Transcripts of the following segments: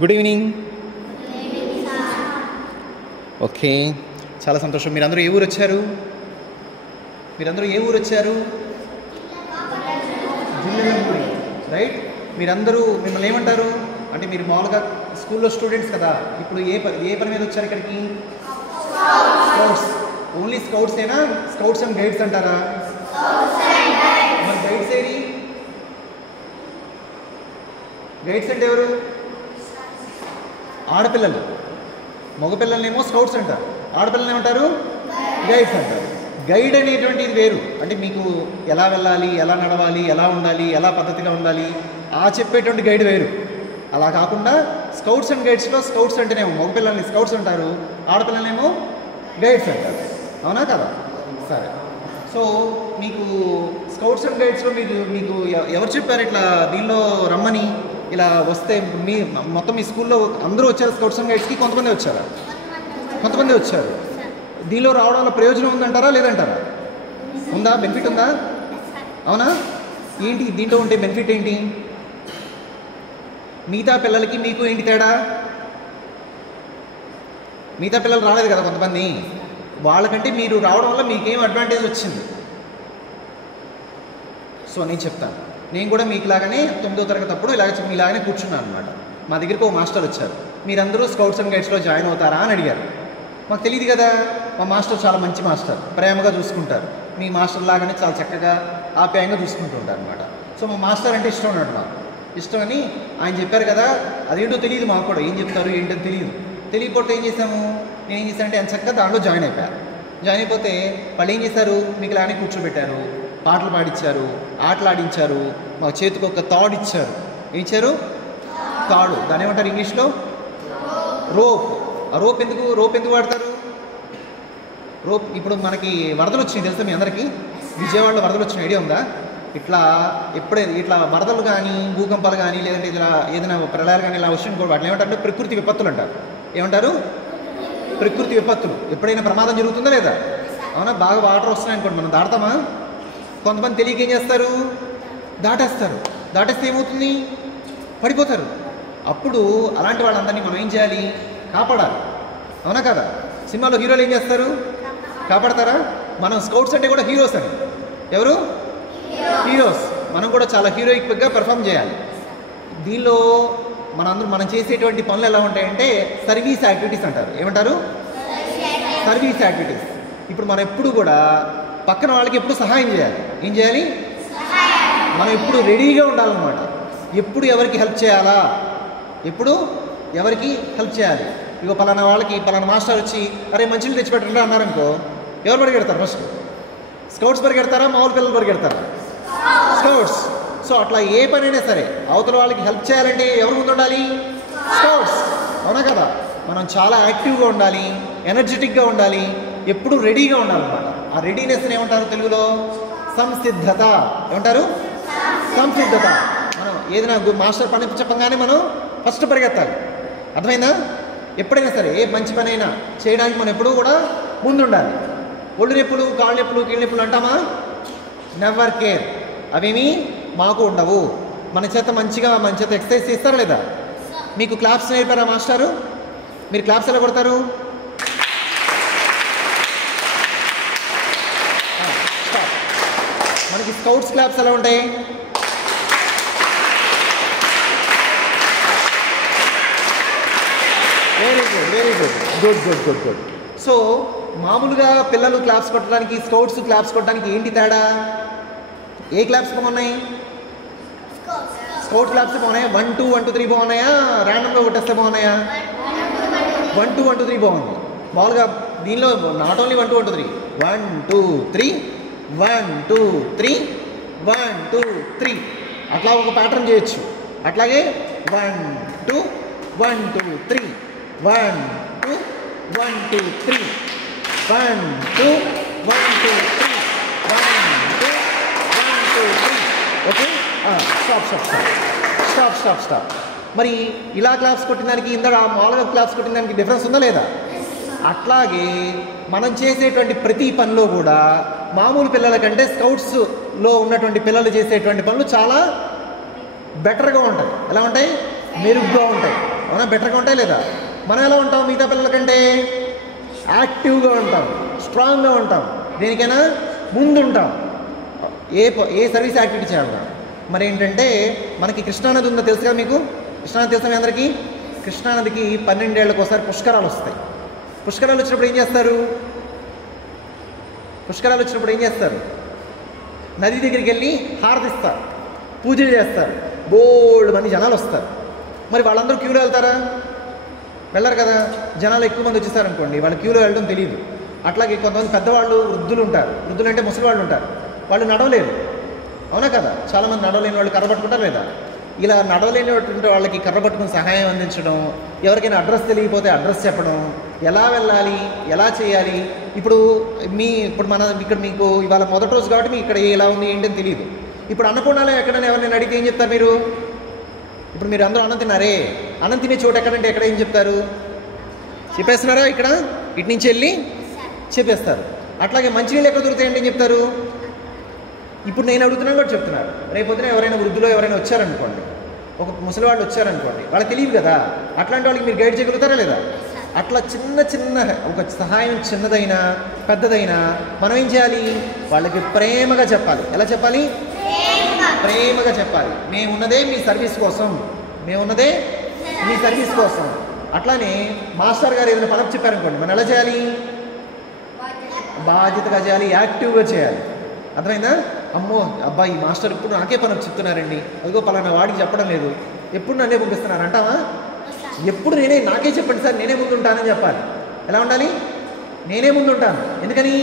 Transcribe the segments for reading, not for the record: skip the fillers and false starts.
Good evening. Okay, చాలా సంతోషం. మీరందరూ ఏ ఊరు వచ్చారు? జిల్లెలమూడి, రైట్? మీరందరూ మిమ్మల్ని ఏమంటారు అంటే మీరు మామూలుగా స్కూల్లో స్టూడెంట్స్ కదా, ఇప్పుడు ఏ పని మీద వచ్చారు ఇక్కడికి? స్కౌట్స్. ఓన్లీ స్కౌట్స్ ఏనా? స్కౌట్స్ అండ్ గైడ్స్ అంటారా? మరి గైడ్స్ ఏది? గైడ్స్ అంటే ఎవరు? ఆడపిల్లలు. మగపిల్లలనేమో స్కౌట్స్ అంటారు, ఆడపిల్లలు ఏమంటారు? గైడ్స్ అంటారు. గైడ్ అనేటువంటిది వేరు. అంటే మీకు ఎలా వెళ్ళాలి, ఎలా నడవాలి, ఎలా ఉండాలి, ఎలా పద్ధతిగా ఉండాలి చెప్పేటువంటి గైడ్ వేరు. అలా కాకుండా స్కౌట్స్ అండ్ గైడ్స్లో స్కౌట్స్ అంటేనేమో మగపిల్లల్ని స్కౌట్స్ అంటారు, ఆడపిల్లలనేమో గైడ్స్ అంటారు. అవునా కదా? సరే. సో మీకు స్కౌట్స్ అండ్ గైడ్స్లో మీకు ఎవరు చెప్పారు ఇట్లా దీనిలో రమ్మని? ఇలా వస్తే మొత్తం మీ స్కూల్లో అందరూ వచ్చారు స్కౌట్స్ అండ్ గైడ్స్కి? కొంతమంది వచ్చారా? కొంతమంది వచ్చారు. దీనిలో రావడం వల్ల ప్రయోజనం ఉందంటారా లేదంటారా? ఉందా? బెనిఫిట్ ఉందా? అవునా? ఏంటి దీంట్లో ఉంటే బెనిఫిట్ ఏంటి? మిగతా పిల్లలకి మీకు ఏంటి తేడా? మిగతా పిల్లలు రాలేదు కదా కొంతమంది, వాళ్ళకంటే మీరు రావడం వల్ల మీకేం అడ్వాంటేజ్ వచ్చింది? సో నేను చెప్తాను. నేను కూడా మీకులాగానే 9వ తరగతి అప్పుడు మీలాగానే కూర్చున్నాను అనమాట. మా దగ్గరికి ఒక మాస్టర్ వచ్చారు. మీరందరూ స్కౌట్స్ అండ్ గైడ్స్లో జాయిన్ అవుతారా అని అడిగారు. మాకు తెలియదు కదా. మా మాస్టర్ చాలా మంచి మాస్టర్, ప్రేమగా చూసుకుంటారు. మీ మాస్టర్ లాగానే చాలా చక్కగా ఆప్యాయంగా చూసుకుంటూ ఉంటారు అనమాట. సో మా మాస్టర్ అంటే ఇష్టం అన్నాడు. నాకు ఇష్టం అని ఆయన చెప్పారు కదా. అదేంటో తెలియదు మాకు కూడా, ఏం చెప్తారు ఏంటని తెలియకపోతే ఏం చేసాము, నేను ఏం చేశానంటే ఆయన చక్కగా దాంట్లో జాయిన్ అయిపోయారు. జాయిన్ అయిపోతే వాళ్ళు ఏం చేశారు, మీకు ఇలానే కూర్చోబెట్టారు, పాటలు పాడించారు, ఆటలు ఆడించారు, మా చేతికి ఒక తాడు ఇచ్చారు. ఏం ఇచ్చారు? తాడు. దాని ఏమంటారు ఇంగ్లీష్లో? రోప్. ఆ రోప్ ఎందుకు వాడతారు? రోప్ ఇప్పుడు మనకి వరదలు వచ్చినాయి తెలుసా మీ అందరికీ? విజయవాడలో వరదలు వచ్చిన ఐడియా ఉందా? ఇట్లా వరదలు కానీ, భూకంపాలు కానీ, లేదంటే ఇలా ఏదైనా ప్రళయాలు కానీ ఇలా వచ్చిన కూడా వాటిని ఏమంటారు? ప్రకృతి విపత్తులు అంటారు. ఏమంటారు? ప్రకృతి విపత్తులు. ఎప్పుడైనా ప్రమాదం జరుగుతుందా లేదా? అవునా? బాగా వాటర్ వస్తున్నాయి అనుకోండి, మనం దాడతామా? కొంతమంది తెలియక ఏం చేస్తారు, దాటేస్తారు. దాటేస్తే ఏమవుతుంది? పడిపోతారు. అప్పుడు అలాంటి వాళ్ళందరినీ మనం ఏం చేయాలి? కాపాడాలి. అవునా కదా? సినిమాలో హీరోలు ఏం చేస్తారు? కాపాడతారా? మనం స్కౌట్స్ అంటే కూడా హీరోస్ అని. ఎవరు? హీరోస్. మనం కూడా చాలా హీరోయిక్గా పెర్ఫామ్ చేయాలి. దీనిలో మనం చేసేటువంటి పనులు ఎలా ఉంటాయంటే సర్వీస్ యాక్టివిటీస్ అంటారు. ఏమంటారు? Service activities. ఇప్పుడు మనం ఎప్పుడు కూడా పక్కన వాళ్ళకి ఎప్పుడు సహాయం చేయాలి. ఏం చేయాలి? మనం ఎప్పుడు రెడీగా ఉండాలన్నమాట. ఎప్పుడు ఎవరికి హెల్ప్ చేయాలా, ఎప్పుడు ఎవరికి హెల్ప్ చేయాలి. ఇగో పలానా వాళ్ళకి పలానా మాస్టర్ వచ్చి అరే మంచినీళ్ళు తెచ్చిపెట్టండి అన్నారనుకో, ఎవరు పరిగెడతారు? ఫస్ట్ స్కౌట్స్ పరిగెడతారా, మామూలు పిల్లలు పరిగెడతారా? స్కౌట్స్. సో అట్లా ఏ పనైనా సరే అవతల వాళ్ళకి హెల్ప్ చేయాలంటే ఎవరు ముందు ఉండాలి? స్కౌట్స్. అవునా కదా? మనం చాలా యాక్టివ్గా ఉండాలి, ఎనర్జెటిక్గా ఉండాలి, ఎప్పుడు రెడీగా ఉండాలన్నమాట. ఆ రెడీనెస్ని ఏమంటారు తెలుగులో? సంసిద్ధత. ఏమంటారు? సంసిద్ధత. మనం ఏదైనా మాస్టర్ పని చెప్పగానే మనం ఫస్ట్ పరిగెత్తాలి. అర్థమైందా? ఎప్పుడైనా సరే ఏ మంచి పని అయినా చేయడానికి మనం ఎప్పుడూ కూడా ముందుండాలి. ఒళ్ళు నొప్పులు, కాళ్ళు నొప్పులు, కీళ్ళ నొప్పులు అంటామా? Never care. అవేమీ మాకు ఉండవు. మన చేత ఎక్సర్సైజ్ చేస్తారా లేదా? మీకు క్లాప్స్ నేర్పారా మాస్టారు? మీరు క్లాప్స్ ఎలా కొడతారు? మనకి స్కౌట్స్ క్లాప్స్ ఎలా ఉంటాయి? Very good. సో మామూలుగా పిల్లలు క్లాప్స్ కొట్టడానికి, స్కౌట్స్ క్లాప్స్ కొట్టడానికి ఏంటి తేడా? ఏ క్లాప్స్ బాగున్నాయి? స్కౌట్ క్లాప్స్ బాగున్నాయా? 1 2 1 2 3 బాగున్నాయా? ర్యాండమ్గా కొట్టేస్తే బాగున్నాయా? 1 2 1 2 3 బాగుంది. మామూలుగా దీనిలో నాట్ ఓన్లీ 1 2 1 2 3 1 2 3 1 2 3 1 2 3 అట్లా ఒక ప్యాటర్న్ చేయొచ్చు. అట్లాగే 1 2 1 2 3 1 2 1 2 3 1 2 1 2 3 1 2 1 2 3. Okay, stop. మరి ఇలా క్లాప్స్ కొట్టిన దానికి ఇందాక మామూలుగా క్లాప్స్ కొట్టిన దానికి డిఫరెన్స్ ఉందా లేదా? అట్లాగే మనం చేసేటువంటి ప్రతి పనిలో కూడా మామూలు పిల్లల కంటే స్కౌట్స్లో ఉన్నటువంటి పిల్లలు చేసేటువంటి పనులు చాలా బెటర్గా ఉంటాయి. ఎలా ఉంటాయి? మెరుగ్గా ఉంటాయి. అవునా? బెటర్గా ఉంటాయి లేదా? మనం ఎలా ఉంటాం మిగతా పిల్లల కంటే? యాక్టివ్గా ఉంటాం, స్ట్రాంగ్గా ఉంటాం, దేనికైనా ముందు ఉంటాం. ఏ సర్వీస్ యాక్టివిటీ చేయాలన్నా. మరి ఏంటంటే మనకి కృష్ణానది ఉందో తెలుసు కదా మీకు? కృష్ణానది తెలుసా మీ అందరికీ? కృష్ణానదికి 12 ఏళ్ళకి ఒకసారి పుష్కరాలు వస్తాయి. పుష్కరాలు వచ్చినప్పుడు ఏం చేస్తారు? పుష్కరాలు వచ్చినప్పుడు ఏం చేస్తారు? నది దగ్గరికి వెళ్ళి హారతిస్తారు, పూజలు చేస్తారు, బోల్డ్ మంది జనాలు వస్తారు. మరి వాళ్ళందరూ క్యూలో వెళ్తారా? వెళ్ళరు కదా. జనాలు ఎక్కువ మంది వచ్చేసారనుకోండి, వాళ్ళు క్యూలో వెళ్ళడం తెలియదు. అట్లాగే కొంతమంది పెద్దవాళ్ళు, వృద్ధులు ఉంటారు. వృద్ధులు అంటే ముసలి వాళ్ళు ఉంటారు, వాళ్ళు నడవలేరు. అవునా కదా? చాలామంది నడవలేని వాళ్ళు కర్ర పట్టుకుంటారు లేదా? ఇలా నడవలేనటువంటి వాళ్ళకి కర్ర పట్టుకుని సహాయం అందించడం, ఎవరికైనా అడ్రస్ తెలియకపోతే అడ్రస్ చెప్పడం, ఎలా వెళ్ళాలి, ఎలా చేయాలి. ఇప్పుడు మన ఇక్కడ మీకు ఇవాళ మొదటి రోజు కాబట్టి మీకు ఇక్కడ ఎలా ఉంది ఏంటి అని తెలియదు. ఇప్పుడు అన్నపూర్ణాలే ఎక్కడైనా ఎవరిని అడిగితే ఏం చెప్తారు మీరు? ఇప్పుడు మీరు అందరూ అన్నం తిన్నారే, అన్నం తినే చోటు ఎక్కడంటే ఎక్కడ ఏం చెప్తారు? చెప్పేస్తున్నారా? ఇక్కడ ఇటు నుంచి వెళ్ళి చెప్పేస్తారు. అట్లాగే మంచినీళ్ళు ఎక్కడ దొరుకుతాయంటే ఏం చెప్తారు? ఇప్పుడు నేను అడుగుతున్నాను కూడా చెప్తున్నారు. రేపొద్దున ఎవరైనా వృద్ధులు ఎవరైనా వచ్చారనుకోండి, ఒక ముసలి వాళ్ళు వచ్చారనుకోండి, వాళ్ళకి తెలియదు కదా, అట్లాంటి వాళ్ళకి మీరు గైడ్ చేయగలుగుతారా లేదా? అట్లా చిన్న చిన్న ఒక సహాయం, చిన్నదైనా పెద్దదైనా మనం ఏం చేయాలి? వాళ్ళకి ప్రేమగా చెప్పాలి. ఎలా చెప్పాలి? ప్రేమగా చెప్పాలి. మేమున్నదే మీ సర్వీస్ కోసం, మేమున్నదే మీ సర్వీస్ కోసం. అట్లానే మాస్టర్ గారు ఏదైనా పని చెప్పారనుకోండి, మనం ఎలా చేయాలి? బాధ్యతగా చేయాలి, యాక్టివ్గా చేయాలి. అర్థమైందా? అమ్మో అబ్బాయి ఈ మాస్టర్ ఇప్పుడు నాకే పని చెప్తున్నారండి, అదిగో పలానా వాడికి చెప్పడం లేదు, ఎప్పుడు నన్నే పంపిస్తున్నారు అంటావా? ఎప్పుడు నాకే చెప్పండి సార్, నేనే ముందుంటానని చెప్పాలి. ఎలా ఉండాలి? నేనే ముందుంటాను. ఎందుకని?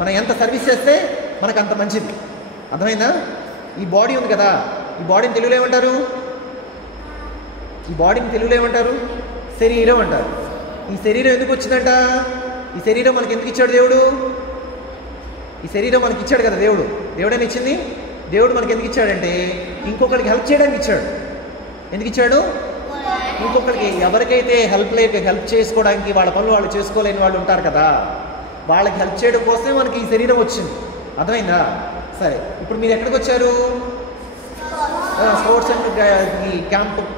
మనం ఎంత సర్వీస్ చేస్తే మనకు అంత మంచిది. అర్థమైందా? ఈ బాడీ ఉంది కదా, ఈ బాడీని తెలుగులో ఏమంటారు? ఈ బాడీని తెలుగులో ఏమంటారు? శరీరం అంటారు. ఈ శరీరం ఎందుకు వచ్చిందంట? ఈ శరీరం మనకి ఎందుకు ఇచ్చాడు దేవుడు? ఈ శరీరం మనకి ఇచ్చాడు కదా దేవుడు. దేవుడని ఇచ్చింది. దేవుడు మనకి ఎందుకు ఇచ్చాడంటే ఇంకొకరికి హెల్ప్ చేయడానికి ఇచ్చాడు. ఎందుకు ఇచ్చాడు? ఇంకొకరికి, ఎవరికైతే హెల్ప్ చేసుకోవడానికి వాళ్ళ పనులు వాళ్ళు చేసుకోలేని వాళ్ళు ఉంటారు కదా, వాళ్ళకి హెల్ప్ చేయడం కోసమే మనకి ఈ శరీరం వచ్చింది. అర్థమైందా? సరే, ఇప్పుడు మీరు ఎక్కడికి వచ్చారు? స్పోర్ట్స్ అండ్ ఈ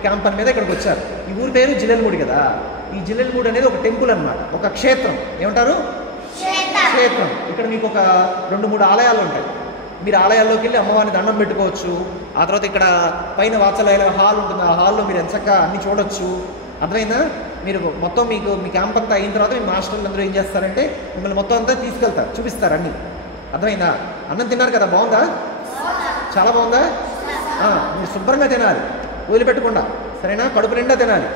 క్యాంప్ అని మీద ఇక్కడికి వచ్చారు. ఈ ఊరి పేరు జిల్లెలమూడి కదా. ఈ జిల్లెలమూడి అనేది ఒక టెంపుల్ అన్నమాట, ఒక క్షేత్రం. ఏమంటారు? క్షేత్రం. ఇక్కడ మీకు ఒక 2-3 ఆలయాలు ఉంటాయి. మీరు ఆలయాల్లోకి వెళ్ళి అమ్మవారిని దండం పెట్టుకోవచ్చు. ఆ తర్వాత ఇక్కడ పైన వాత్సల్య హాల్ ఉంటుంది, ఆ హాల్లో మీరు ఎంచక్కా అన్ని చూడొచ్చు. అర్థమైందా? మీరు మొత్తం మీ క్యాంప్ అంతా అయిన తర్వాత మీ మాస్టర్లు అందరూ ఏం చేస్తారంటే మిమ్మల్ని మొత్తం అంతా తీసుకెళ్తారు, చూపిస్తారు అన్నీ. అర్థమైందా? అన్నం తిన్నారు కదా, బాగుందా? చాలా బాగుందా? మీరు శుభ్రంగా తినాలి, వదిలిపెట్టకుండా. సరేనా? కడుపు నిండా తినాలి.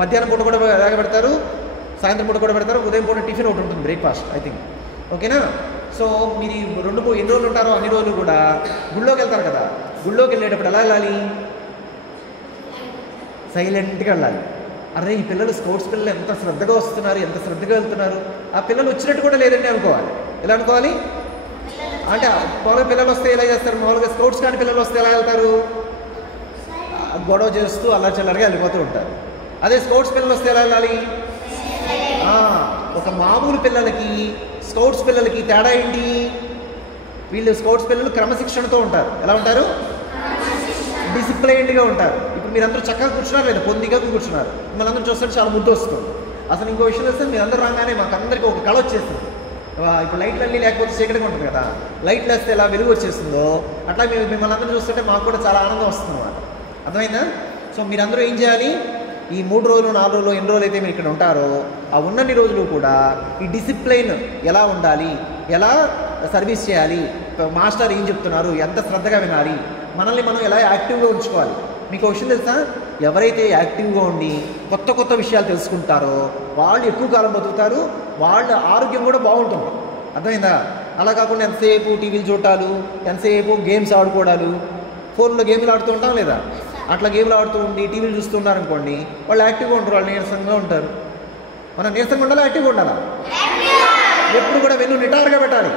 మధ్యాహ్నం పూట కూడా ఎలాగ పెడతారు, సాయంత్రం పూట కూడా పెడతారు, ఉదయం పూట టిఫిన్ ఒకటి ఉంటుంది, బ్రేక్ఫాస్ట్ ఐ థింక్. ఓకేనా? సో మీరు ఎన్ని రోజులు ఉంటారో అన్ని రోజులు కూడా గుళ్ళోకి వెళ్తారు కదా, గుళ్ళోకి వెళ్ళేటప్పుడు ఎలా వెళ్ళాలి? సైలెంట్గా వెళ్ళాలి. అరే ఈ పిల్లలు స్పోర్ట్స్ పిల్లలు ఎంత శ్రద్ధగా వస్తున్నారు, ఎంత శ్రద్ధగా వెళ్తున్నారు, ఆ పిల్లలు వచ్చినట్టు కూడా లేదండి అనుకోవాలి. ఎలా అనుకోవాలి? అంటే మామూలుగా పిల్లలు వస్తే ఎలా చేస్తారు? మామూలుగా స్పోర్ట్స్ కానీ పిల్లలు వస్తే ఎలా వెళ్తారు? గొడవ చేస్తూ అల్లచిల్లరగా వెళ్ళిపోతూ ఉంటారు. అదే స్పోర్ట్స్ పిల్లలు వస్తే ఎలా వెళ్ళాలి? ఒక మామూలు పిల్లలకి స్కౌట్స్ పిల్లలకి తేడా ఏంటి? వీళ్ళు స్కౌట్స్ పిల్లలు క్రమశిక్షణతో ఉంటారు. ఎలా ఉంటారు? డిసిప్లైన్డ్గా ఉంటారు. ఇప్పుడు మీరందరూ చక్కగా కూర్చున్నారు లేదా? పొందిగా కూర్చున్నారు. మిమ్మల్ని అందరూ చూస్తుంటే చాలా ముద్దు వస్తుంది. అసలు ఇంకో విషయం వస్తే మీరందరూ రాగానే మాకు అందరికీ ఒక కళ వచ్చేస్తుంది. ఇప్పుడు లైట్లు అన్నీ లేకపోతే చీకటిగా ఉంటుంది కదా, లైట్లు వేస్తే ఎలా వెలుగు వచ్చేస్తుందో అట్లా మిమ్మల్ని అందరూ చూస్తుంటే మాకు కూడా చాలా ఆనందం వస్తుంది అన్నమాట. అర్థమైందా? సో మీరందరూ ఏం చేయాలి? ఈ 3 రోజులు 4 రోజులు ఎన్ని రోజులు అయితే మీరు ఇక్కడ ఉంటారో ఆ ఉన్నన్ని రోజులు కూడా ఈ డిసిప్లైన్ ఎలా ఉండాలి, ఎలా సర్వీస్ చేయాలి, మాస్టర్ ఏం చెప్తున్నారు, ఎంత శ్రద్ధగా వినాలి, మనల్ని మనం ఎలా యాక్టివ్గా ఉంచుకోవాలి. మీకు విషయం తెలుసా? ఎవరైతే యాక్టివ్గా ఉండి కొత్త కొత్త విషయాలు తెలుసుకుంటారో వాళ్ళు ఎక్కువ కాలం బతుకుతారు, వాళ్ళ ఆరోగ్యం కూడా బాగుంటుంది. అర్థమైందా? అలా కాకుండా ఎంతసేపు టీవీలు చూడాలు, ఎంతసేపు గేమ్స్ ఆడుకోవడాలు, ఫోన్లో గేమ్లు ఆడుతూ ఉంటాం లేదా? అట్లా గేమ్లు ఆడుతూ ఉండి టీవీలు చూస్తున్నారు అనుకోండి, వాళ్ళు యాక్టివ్గా ఉంటారు, వాళ్ళు నీరసంగా ఉంటారు. మనం నీరసంగా ఉండాలా, యాక్టివ్గా ఉండాలా? ఎప్పుడు కూడా వెన్ను నిటారుగా పెట్టాలి,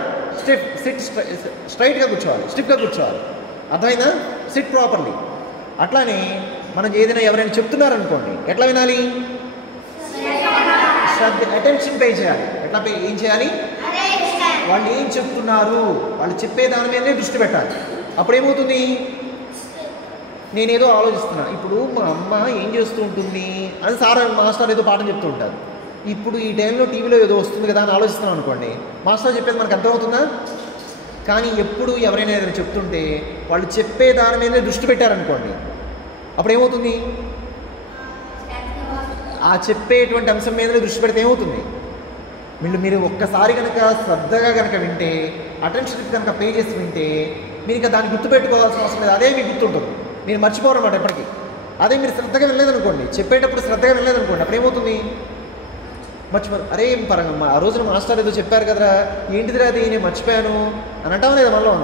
స్ట్రైట్గా కూర్చోవాలి, స్టిఫ్గా కూర్చోవాలి. అర్థమైందా? SIT properly. అట్లానే మనం ఏదైనా ఎవరైనా చెప్తున్నారనుకోండి, ఎట్లా వినాలి? అటెన్షన్ పే చేయాలి. ఎట్లా ఏం చేయాలి? వాళ్ళు ఏం చెప్తున్నారు, వాళ్ళు చెప్పే దాని మీదనే దృష్టి పెట్టాలి. అప్పుడేమవుతుంది? నేనేదో ఆలోచిస్తున్నా, ఇప్పుడు మా అమ్మ ఏం చేస్తూ ఉంటుంది అని మాస్టర్ ఏదో పాఠం చెప్తూ ఉంటారు. ఇప్పుడు ఈ టైంలో టీవీలో ఏదో వస్తుంది కదా అని ఆలోచిస్తున్నాం అనుకోండి, మాస్టర్ చెప్పేది మనకు అర్థమవుతుందా? కానీ ఎప్పుడు ఎవరైనా ఏదైనా చెప్తుంటే వాళ్ళు చెప్పే దాని మీదనే దృష్టి పెట్టారనుకోండి, అప్పుడు ఏమవుతుంది? ఆ చెప్పేటువంటి అంశం మీదనే దృష్టి పెడితే ఏమవుతుంది? మీరు ఒక్కసారి కనుక శ్రద్ధగా కనుక వింటే, అటెన్షన్ కనుక పే చేసి వింటే, మీరు ఇంకా దాన్ని గుర్తుపెట్టుకోవాల్సిన అవసరం లేదు. అదే మీకు గుర్తుంటుంది, మీరు మర్చిపోరు అన్నమాట ఎప్పటికీ. అదే మీరు శ్రద్ధగా వినలేదనుకోండి, చెప్పేటప్పుడు శ్రద్ధగా వినలేదనుకోండి, అప్పుడు ఏమవుతుంది? మర్చిపోరు. అరే ఆ రోజున మాస్టర్ ఏదో చెప్పారు కదరా, ఏంటిదిరా అది, నేను మర్చిపోయాను అని అంటాం లేదా? మనలో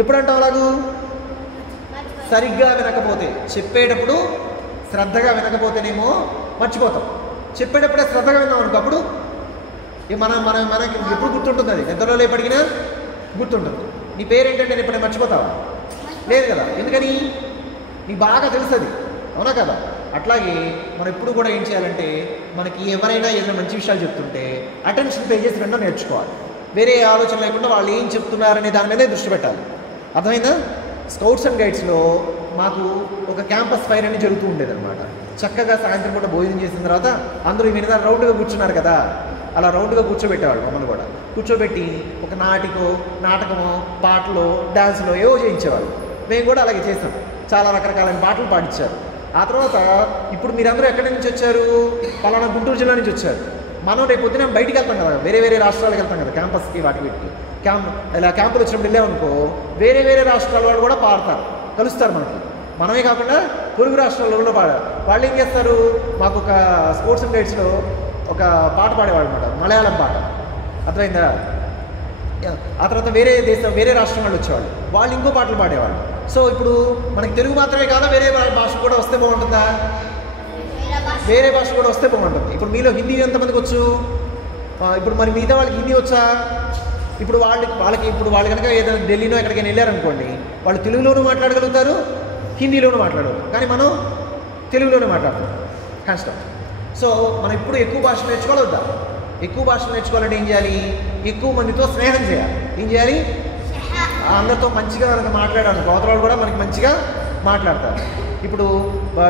ఎప్పుడు అంటాం అలాగూ? సరిగ్గా వినకపోతే. చెప్పేటప్పుడు శ్రద్ధగా వినకపోతేనేమో మర్చిపోతాం, చెప్పేటప్పుడే శ్రద్ధగా విన్నాం అనుకో అప్పుడు మనకి ఎప్పుడు గుర్తుంటుంది. అది నిద్రలో లేపడిగినా గుర్తుంటుంది. నీ పేరేంటంటే నేను ఎప్పుడైనా మర్చిపోతావా? లేదు కదా. ఎందుకని? నీకు బాగా తెలుసు అది, అవునా కదా? అట్లాగే మనం ఎప్పుడు కూడా ఏం చేయాలంటే, మనకి ఎవరైనా ఏదైనా మంచి విషయాలు చెప్తుంటే అటెన్షన్ పే చేసి వెంటనే నేర్చుకోవాలి. వేరే ఆలోచన లేకుండా వాళ్ళు ఏం చెప్తున్నారనే దాని మీదే దృష్టి పెట్టాలి. అర్థమైందా? స్కౌట్స్ అండ్ గైడ్స్లో మాకు ఒక క్యాంపస్ ఫైర్ అని జరుగుతూ ఉండేదన్నమాట. చక్కగా సాయంత్రం పూట భోజనం చేసిన తర్వాత అందరూ ఈ మీద రౌండ్గా కూర్చున్నారు కదా, అలా రౌండ్గా కూర్చోబెట్టేవాళ్ళు మమ్మల్ని కూడా. కూర్చోబెట్టి ఒక నాటకమో పాటలో డ్యాన్స్లో ఏవో చేయించేవాళ్ళు. మేము కూడా అలాగే చేసాం. చాలా రకరకాలైన పాటలు పాడించారు. ఆ తర్వాత ఇప్పుడు మీరందరూ ఎక్కడి నుంచి వచ్చారు? పలానా గుంటూరు జిల్లా నుంచి వచ్చారు. మనం రేపు పొద్దున బయటికి వెళ్తాం కదా, వేరే రాష్ట్రాలకు వెళ్తాం కదా, క్యాంపస్కి వీటికి. ఇలా క్యాంపులు వచ్చినప్పుడు వెళ్ళామనుకో, వేరే రాష్ట్రాల వాళ్ళు కూడా పాడతారు, కలుస్తారు మనకి. మనమే కాకుండా పొరుగు రాష్ట్రాల్లో కూడా పాడారు. వాళ్ళు ఏం చేస్తారు, మాకు ఒక స్పోర్ట్స్ అండ్ గైడ్స్లో ఒక పాట పాడేవాడు అనమాట, మలయాళం పాట. అర్థమైందా? ఆ తర్వాత వేరే రాష్ట్రం వాళ్ళు వచ్చేవాళ్ళు, వాళ్ళు ఇంకో పాటలు పాడేవాళ్ళు. సో ఇప్పుడు మనకి తెలుగు మాత్రమే కాదా, వేరే భాష కూడా వస్తే బాగుంటుందా? వేరే భాష కూడా వస్తే బాగుంటుంది. ఇప్పుడు మీలో హిందీ ఎంతమందికి వచ్చు? ఇప్పుడు మరి మిగతా వాళ్ళకి హిందీ వచ్చా? ఇప్పుడు వాళ్ళు కనుక ఏదైనా ఢిల్లీలో ఎక్కడికైనా వెళ్ళారనుకోండి, వాళ్ళు తెలుగులోనూ మాట్లాడగలుగుతారు, హిందీలోనూ మాట్లాడగలుగుతారు. కానీ మనం తెలుగులోనే మాట్లాడతాం, కష్టం. సో మనం ఇప్పుడు ఎక్కువ భాష నేర్చుకోవాలొద్దా? ఎక్కువ భాషలు నేర్చుకోవాలంటే ఏం చేయాలి? ఎక్కువ మందితో స్నేహం చేయాలి. ఏం చేయాలి? అందరితో మంచిగా కనుక మాట్లాడాలి, అవతల కూడా మనకి మంచిగా మాట్లాడతారు. ఇప్పుడు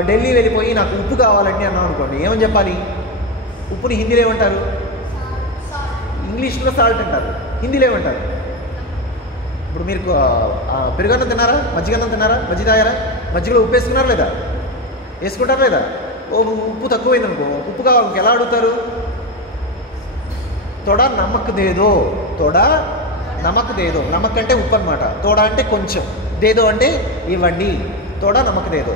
ఢిల్లీ వెళ్ళిపోయి నాకు ఉప్పు కావాలండి అన్నాం అనుకోండి, ఏమని చెప్పాలి? ఉప్పుని హిందీలో ఏమంటారు? ఇంగ్లీష్లో సాల్ట్ అంటారు, హిందీలో ఏమంటారు? ఇప్పుడు మీరు పెరుగన్నం తిన్నారా? మజ్జిగన్నం తిన్నారా? మజ్జిగ తాగారా? మజ్జిగలో ఉప్పు వేసుకున్నారా లేదా? వేసుకుంటారా లేదా? ఉప్పు తక్కువైంది అనుకో, ఉప్పు కావాలి, ఎలా అడుగుతారు? తోడా నమక్ దేదో, తోడా నమక్ దేదో. నమక్ అంటే ఉప్పు అనమాట, తోడా అంటే కొంచెం, దేదో అంటే ఇవ్వండి, తోడా నమక్ దేదో.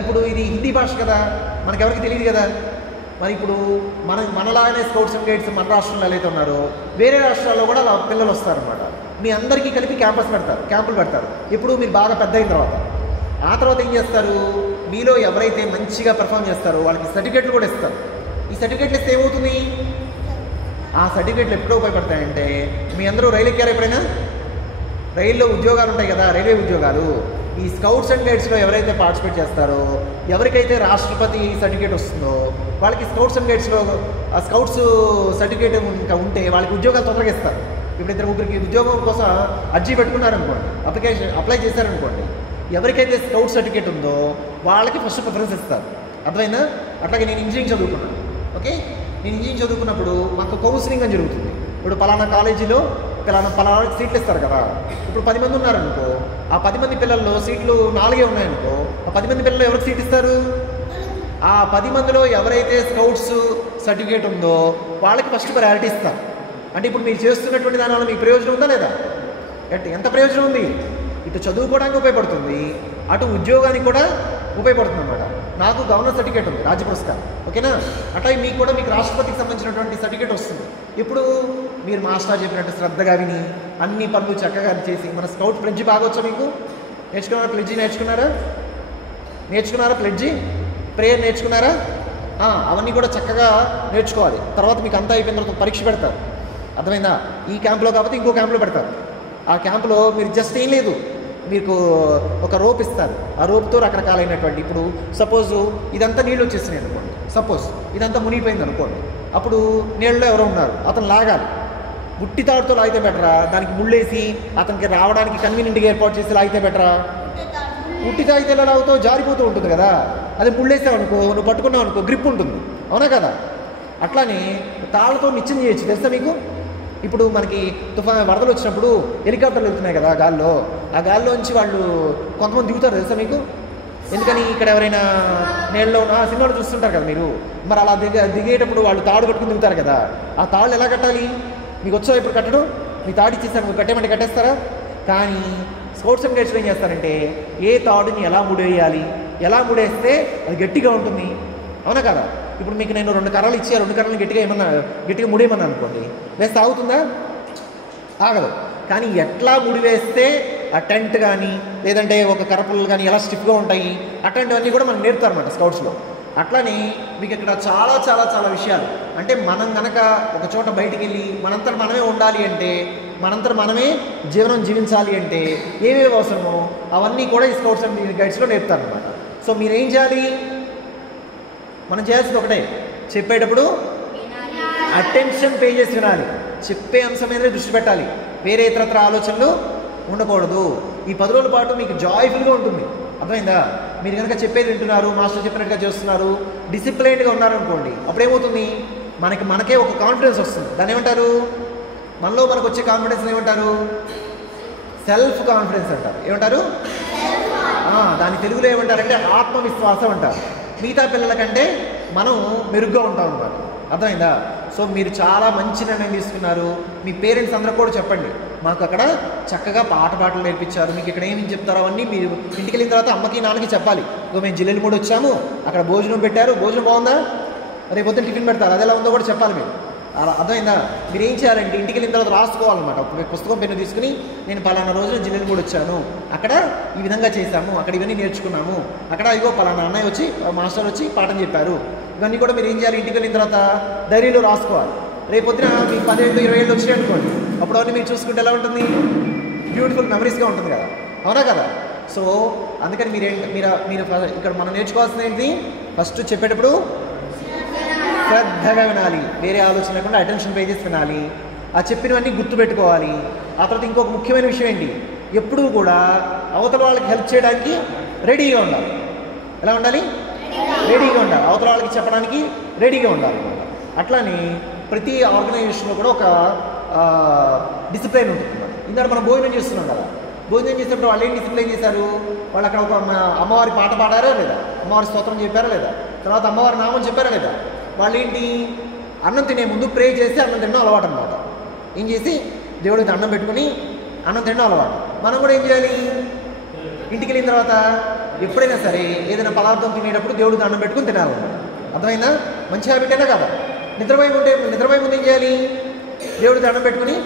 ఇప్పుడు ఇది హిందీ భాష కదా, మనకెవరికి తెలియదు కదా. మరి ఇప్పుడు మనలాగానే స్కౌట్స్ అండ్ గైడ్స్ మన రాష్ట్రంలో అయితే ఉన్నారో, వేరే రాష్ట్రాల్లో కూడా అలా పిల్లలు వస్తారనమాట. మీ అందరికీ కలిపి క్యాంపులు పెడతారు. ఇప్పుడు మీరు బాగా పెద్ద అయిన తర్వాత. ఆ తర్వాత ఏం చేస్తారు? మీలో ఎవరైతే మంచిగా పెర్ఫామ్ చేస్తారో వాళ్ళకి సర్టిఫికెట్లు కూడా ఇస్తారు. ఈ సర్టిఫికెట్లు ఇస్తే ఏమవుతుంది? ఆ సర్టిఫికెట్లు ఎప్పుడో ఉపయోగపడతాయంటే, మీ అందరూ రైలు ఎక్కారు ఎప్పుడైనా? రైల్లో ఉద్యోగాలు ఉంటాయి కదా, రైల్వే ఉద్యోగాలు. ఈ స్కౌట్స్ అండ్ గైడ్స్లో ఎవరైతే పార్టిసిపేట్ చేస్తారో, ఎవరికైతే రాష్ట్రపతి సర్టిఫికేట్ వస్తుందో వాళ్ళకి స్కౌట్స్ అండ్ గైడ్స్లో ఆ స్కౌట్స్ సర్టిఫికేట్ ఇంకా ఉంటే వాళ్ళకి ఉద్యోగాలు తొందరగా ఇస్తారు. ఇప్పుడు 2-3 ఉద్యోగం కోసం అర్జీ పెట్టుకున్నారనుకోండి, అప్లై చేశారనుకోండి, ఎవరికైతే స్కౌట్ సర్టిఫికేట్ ఉందో వాళ్ళకి ఫస్ట్ ప్రిఫరెన్స్ ఇస్తారు. అర్థమైందా? అట్లాగే నేను ఇంజనీరింగ్ చదువుకున్నాను. ఓకే, నేను ఇంజనీరింగ్ చదువుకున్నప్పుడు మాకు కౌన్సిలింగ్ అని జరుగుతుంది. ఇప్పుడు పలానా కాలేజీలో పలానా సీట్లు ఇస్తారు కదా. ఇప్పుడు 10 మంది ఉన్నారనుకో, ఆ 10 మంది పిల్లల్లో సీట్లు 4 ఉన్నాయనుకో, ఆ 10 మంది పిల్లలు ఎవరికి సీట్ ఇస్తారు? ఆ 10 మందిలో ఎవరైతే స్కౌట్స్ సర్టిఫికేట్ ఉందో వాళ్ళకి ఫస్ట్ ప్రయారిటీ ఇస్తారు. అంటే ఇప్పుడు మీరు చేస్తున్నటువంటి దానివల్ల మీకు ప్రయోజనం ఉందా లేదా? ఎంత ప్రయోజనం ఉంది? ఇటు చదువుకోవడానికి ఉపయోగపడుతుంది, అటు ఉద్యోగానికి కూడా ఉపయోగపడుతుంది అనమాట. నాకు గవర్నర్ సర్టిఫికేట్ ఉంది, రాజ్య పురస్కారం. ఓకేనా? అట్లా మీకు కూడా మీకు రాష్ట్రపతికి సంబంధించినటువంటి సర్టిఫికేట్ వస్తుంది. ఇప్పుడు మీరు మాస్టర్ చెప్పినట్టు శ్రద్ధగా విని అన్ని పనులు చక్కగా చేసి, మన స్కౌట్ ప్లెడ్జి బాగా వచ్చా మీకు? నేర్చుకున్నారా? ప్లెడ్జి నేర్చుకున్నారా? ప్లెడ్జి ప్రేయర్ నేర్చుకున్నారా? అవన్నీ కూడా చక్కగా నేర్చుకోవాలి. తర్వాత మీకు అంతా అయిపోయిన తర్వాత పరీక్ష పెడతారు. అర్థమైందా? ఈ క్యాంపులో కాకపోతే ఇంకో క్యాంపులో పెడతారు. ఆ క్యాంపులో మీరు జస్ట్ ఏం లేదు, మీకు ఒక రోప్ ఇస్తారు. ఆ రోప్తో రకరకాలైనటువంటి, ఇప్పుడు సపోజ్ ఇదంతా నీళ్ళు వచ్చేస్తున్నాయి అనుకోండి, సపోజ్ ఇదంతా మునిగిపోయింది అనుకోండి, అప్పుడు నీళ్ళలో ఎవరో ఉన్నారు, అతను లాగాలి. గుట్టి తాడుతో లాగితే బెటరా, దానికి ముళ్ళేసి అతనికి రావడానికి కన్వీనియంట్గా ఏర్పాటు చేసి లాగితే బెటరా? ఉట్టి తాగితే ఎలా అవుతావు, జారిపోతూ ఉంటుంది కదా. అది ముళ్ళేసావు అనుకో, నువ్వు పట్టుకున్నావు అనుకో, గ్రిప్ ఉంటుంది, అవునా కదా. అట్లానే తాళ్ళతో నిత్యం చేయొచ్చు, తెలుసా మీకు. ఇప్పుడు మనకి వరదలు వచ్చినప్పుడు హెలికాప్టర్లు వెళ్తున్నాయి కదా గాల్లో, ఆ గాల్లోంచి వాళ్ళు కొంతమంది దిగుతారు, తెలుసా మీకు. ఎందుకని, ఇక్కడ ఎవరైనా నీళ్ళలో సినిమాలు చూస్తుంటారు కదా మీరు, మరి అలా దిగేటప్పుడు వాళ్ళు తాడు కట్టుకుని దిగుతారు కదా. ఆ తాళ్ళు ఎలా కట్టాలి, మీకు వచ్చా ఇప్పుడు కట్టడం? మీ తాడు ఇచ్చేస్తాను, కట్టేమంటే కట్టేస్తారా? కానీ స్కౌట్స్ అండ్ గైడ్స్లో ఏం చేస్తారంటే, ఏ తాడుని ఎలా ముడేయాలి, ఎలా ముడేస్తే అది గట్టిగా ఉంటుంది, అవునా కదా. ఇప్పుడు మీకు నేను 2 కర్రలు ఇచ్చి 2 కర్రలు గట్టిగా ముడేయమన్నా అనుకోండి, వేస్తే ఆగుతుందా? ఆగదు. కానీ ఎట్లా ముడివేస్తే ఆ టెంట్ కానీ లేదంటే ఒక కర్రపుల్లలు కానీ ఎలా స్టిఫ్గా ఉంటాయి, అట్లాంటివన్నీ కూడా మనం నేర్పుతారన్నమాట స్కౌట్స్లో. అట్లానే మీకు ఇక్కడ చాలా చాలా చాలా విషయాలు, అంటే మనం కనుక ఒక చోట బయటికి వెళ్ళి మనంతట మనమే ఉండాలి అంటే, మనంతట మనమే జీవనం జీవించాలి అంటే ఏవేవి అవసరమో అవన్నీ కూడా ఈ స్కౌట్స్ అండ్ గైడ్స్లో నేర్పుతారనమాట. సో మీరేం చేయాలి, మనం చేయాల్సింది ఒకటే, చెప్పేటప్పుడు అటెన్షన్ పే చేసి వినాలి, చెప్పే అంశం మీద దృష్టి పెట్టాలి, వేరే ఇతరత్ర ఆలోచనలు ఉండకూడదు. ఈ 10 రోజుల పాటు మీకు జాయ్ఫుల్గా ఉంటుంది, అర్థమైందా. మీరు కనుక చెప్పేది వింటున్నారు, మాస్టర్ చెప్పినట్టుగా చేస్తున్నారు, డిసిప్లైన్డ్గా ఉన్నారనుకోండి, అప్పుడేమవుతుంది, మనకే ఒక కాన్ఫిడెన్స్ వస్తుంది. దాన్ని ఏమంటారు, మనలో మనకు వచ్చే కాన్ఫిడెన్స్ ఏమంటారు, సెల్ఫ్ కాన్ఫిడెన్స్ అంటారు. ఏమంటారు, దాని తెలుగులో ఏమంటారంటే ఆత్మవిశ్వాసం అంటారు. మిగతా పిల్లల కంటే మనం మెరుగ్గా ఉంటాం అన్నమాట, అర్థమైందా. సో మీరు చాలా మంచి నిర్ణయం తీసుకున్నారు. మీ పేరెంట్స్ అందరూ కూడా చెప్పండి, మాకు అక్కడ చక్కగా పాటలు నేర్పించారు, మీకు ఇక్కడ ఏమి చెప్తారో అవన్నీ మీరు ఇంటికి వెళ్ళిన తర్వాత అమ్మకి నాన్నకి చెప్పాలి. ఇక మేము జిల్లెలమూడి వచ్చాము, అక్కడ భోజనం పెట్టారు, భోజనం బాగుందా, రేపు పొద్దున్న టిఫిన్ పెడతారు, అది ఎలా ఉందో కూడా చెప్పాలి మీరు. అలా అర్థమైందా. మీరు ఏం చేయాలంటే ఇంటికి వెళ్ళిన తర్వాత రాసుకోవాలన్నమాట, పుస్తకం పెన్ను తీసుకుని నేను పలానా రోజున జిల్లెలమూడి వచ్చాను, అక్కడ ఈ విధంగా చేశాము, అక్కడ ఇవన్నీ నేర్చుకున్నాము, అక్కడ ఇగో పలానా అన్నయ్య వచ్చి మాస్టర్ వచ్చి పాఠం చెప్పారు, ఇవన్నీ కూడా మీరు ఏం చేయాలి, ఇంటికి వెళ్ళిన తర్వాత డైరీలో రాసుకోవాలి. రేపు పొద్దున మీకు 10 ఏళ్ళు 20 ఏళ్ళు వచ్చాయి అనుకోండి, అప్పుడు అవన్నీ మీరు చూసుకుంటే ఎలా ఉంటుంది, బ్యూటిఫుల్ మెమరీస్గా ఉంటుంది కదా, అవునా కదా. సో అందుకని మీరు ఇక్కడ మనం నేర్చుకోవాల్సింది ఏంటి, ఫస్ట్ చెప్పేటప్పుడు శ్రద్ధగా వినాలి, వేరే ఆలోచన లేకుండా అటెన్షన్ పే చేసి వినాలి, ఆ చెప్పినవన్నీ గుర్తుపెట్టుకోవాలి. ఆ తర్వాత ఇంకొక ముఖ్యమైన విషయం ఏంటి, ఎప్పుడూ కూడా అవతల వాళ్ళకి హెల్ప్ చేయడానికి రెడీగా ఉండాలి. ఎలా ఉండాలి, రెడీగా ఉండాలి, అవతల వాళ్ళకి చెప్పడానికి రెడీగా ఉండాలి అన్నమాట. అట్లానే ప్రతి ఆర్గనైజేషన్లో కూడా ఒక డిసిప్లైన్ ఉంటుంది అన్నమాట. ఇందాక మనం భోజనం చేస్తున్నాం కదా, భోజనం చేసేటప్పుడు వాళ్ళు ఏం డిసిప్లైన్ చేశారు, వాళ్ళు అక్కడ ఒక అమ్మవారి పాట పాడారా లేదా, అమ్మవారి స్తోత్రం చెప్పారా లేదా, తర్వాత అమ్మవారి నామం చెప్పారా లేదా. వాళ్ళు ఏంటి, అన్నం తినే ముందు ప్రే చేసి అన్నం తినడం అలవాటు అనమాట. ఏం చేసి దేవుడికి అన్నం పెట్టుకుని అన్నం తినడం అలవాటు. మనం కూడా ఏం చేయాలి, ఇంటికి వెళ్ళిన తర్వాత ఎప్పుడైనా సరే ఏదైనా పదార్థం తినేటప్పుడు దేవుడికి అన్నం పెట్టుకుని తినాలన్నమాట, అర్థమైందా. మంచి హ్యాబిట్ అయినా కదా. నిద్రపోయి ముందు ఏం చేయాలి, దేవుడికి అన్నం పెట్టుకుని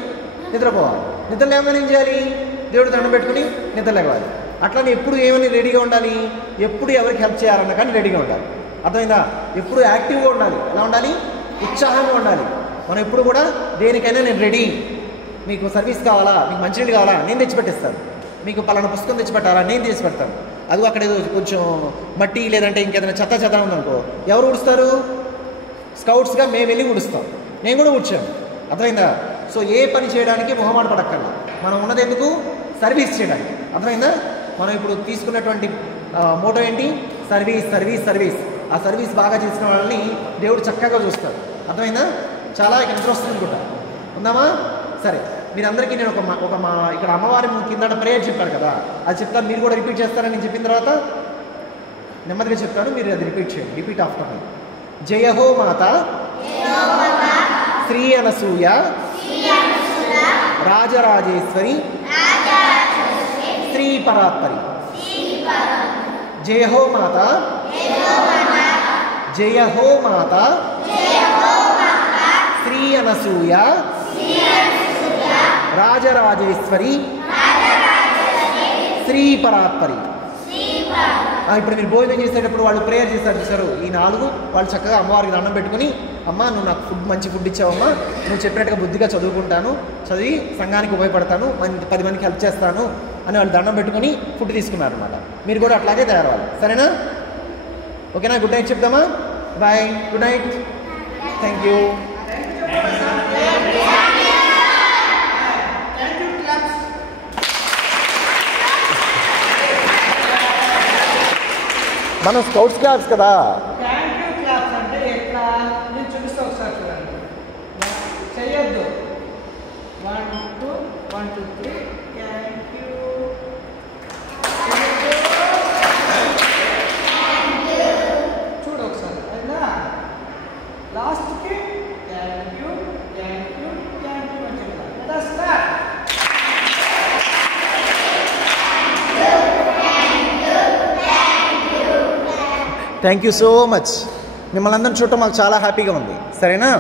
నిద్రపోవాలి, నిద్ర లేవగానే ఏం చేయాలి, దేవుడికి దండం పెట్టుకుని నిద్ర లేవాలి. అట్లానే ఎప్పుడు ఏమని రెడీగా ఉండాలి, ఎప్పుడు ఎవరికి హెల్ప్ చేయాలన్నా కానీ రెడీగా ఉండాలి, అర్థమైందా. ఎప్పుడు యాక్టివ్గా ఉండాలి, ఎలా ఉండాలి, ఉత్సాహంగా ఉండాలి. మనం ఎప్పుడు కూడా దేనికైనా నేను రెడీ, మీకు సర్వీస్ కావాలా, మీకు మంచినీళ్ళు కావాలా నేను తెచ్చిపెట్టిస్తాను, మీకు పలానా పుస్తకం తెచ్చిపెట్టాలా నేను తెచ్చి పెడతాను. అది అక్కడ ఏదో కొంచెం మట్టి లేదంటే ఇంకేదైనా చెత్త ఉందనుకో, ఎవరు ఊడుస్తారు, స్కౌట్స్గా మేము వెళ్ళి ఊడుస్తాం, నేను కూడా ఊడ్చాను, అర్థమైందా. సో ఏ పని చేయడానికి మొహమాట పడక్కర్లా, మనం ఉన్నది ఎందుకు, సర్వీస్ చేయడానికి, అర్థమైందా. మనం ఇప్పుడు తీసుకున్నటువంటి మోటో ఏంటి, సర్వీస్ సర్వీస్ సర్వీస్. ఆ సర్వీస్ బాగా చేసిన వాళ్ళని దేవుడు చక్కగా చూస్తాడు, అర్థమైందా. చాలా ఇంట్రెస్ట్ వస్తుంది అనుకుంటా, ఉందామా. సరే, మీరందరికీ నేను ఇక్కడ అమ్మవారి కింద ప్రేయర్ చెప్పారు కదా, అది చెప్తాను, మీరు కూడా రిపీట్ చేస్తారని నేను చెప్పిన తర్వాత నెమ్మదిగా చెప్తాను, మీరు అది రిపీట్ చేయండి, రిపీట్ ఆఫ్టర్ మీ. జయ హో మాత శ్రీ అనసూయ రాజరాజేశ్వరి శ్రీ పరాత్పరి. జయ హో మాత, జయ హో మాత శ్రీ అనసూయ రాజరాజేశ్వరి శ్రీ పరాత్పరి. ఇప్పుడు మీరు భోజనం చేసేటప్పుడు వాళ్ళు ప్రేయర్ చేస్తారు చూసారు, ఈ 4 వాళ్ళు చక్కగా అమ్మవారికి దండం పెట్టుకుని, అమ్మ నువ్వు నాకు మంచి ఫుడ్ ఇచ్చావమ్మా, నువ్వు చెప్పినట్టుగా బుద్ధిగా చదువుకుంటాను, చదివి సంఘానికి ఉపయోగపడతాను, 10 మందికి హెల్ప్ చేస్తాను అని వాళ్ళు దండం పెట్టుకుని ఫుడ్ తీసుకున్నారు అనమాట. మీరు కూడా అట్లాగే తయారవ్వాలి, సరేనా. ఓకేనా, గుడ్ నైట్ చెప్దామా, bye, good night, thank you. మనం స్కౌట్స్ క్లాప్స్ కదా. థ్యాంక్ యూ క్లాప్స్ అంటే ఎట్లా నేను చూపిస్తా ఒకసారి చూడండి. చెయ్యొద్దు. 1 2 1 2 3 థ్యాంక్ యూ. చూడు ఒకసారి అయినా లాస్ట్కి thank you thank you thank you అని చెప్తాను కదా. Start. Thank you so much. మిమ్మల్ని అందరిని చూడటం మాకు చాలా హ్యాపీగా ఉంది. సరేనా?